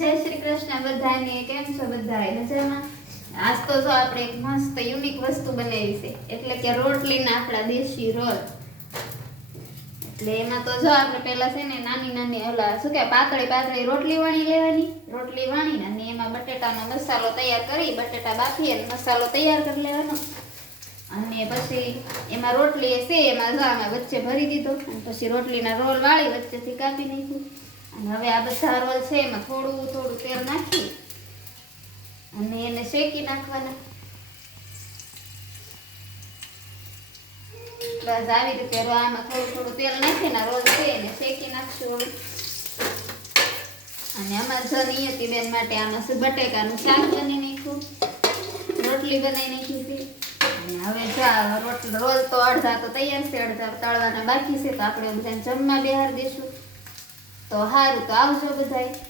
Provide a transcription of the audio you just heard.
જય શ્રી કૃષ્ણ બધાને. કેમ છો બધાય? મજામાં? આજ તો જો આપણે એક મસ્ત યુનિક વસ્તુ બનાવી છે, એટલે કે રોટલીના આપણા દેશી રોલ. એટલે એમાં તો જો આપણે પહેલા છે ને નાની નાની ઓલા શું કે પાતળી પાતળી રોટલી વણી લેવાની. રોટલી વણીને અને એમાં બટેટાનો મસાલો તૈયાર કરી, બટેટા બાફી અને મસાલો તૈયાર કરી લેવાનો. અને પછી એમાં રોટલી છે એમાં જો આમાં વચ્ચે ભરી દીધો અને પછી રોટલીના રોલ વાળી વચ્ચેથી કાપી નાખ્યું. અને હવે આ બધા રોલ છે એમાં થોડું થોડું તેલ નાખી અને એને શેકી નાખવાના. બસ આવી રીતે આમાં થોડું થોડું તેલ નાખીને રોલ છે એને શેકી નાખશું. અને અમારે જો નિયતિબેન માટે આમાં બટેકાનું શાક બની નાખ્યું, રોટલી બનાવી નાખી છે. અને હવે જો રોલ તો અડધા તો તૈયાર છે, અડધા તળવાના બાકી છે, તો આપણે બધાને જમવા બેહાર દઈશું. તો સારું, તો આવજો બધાય.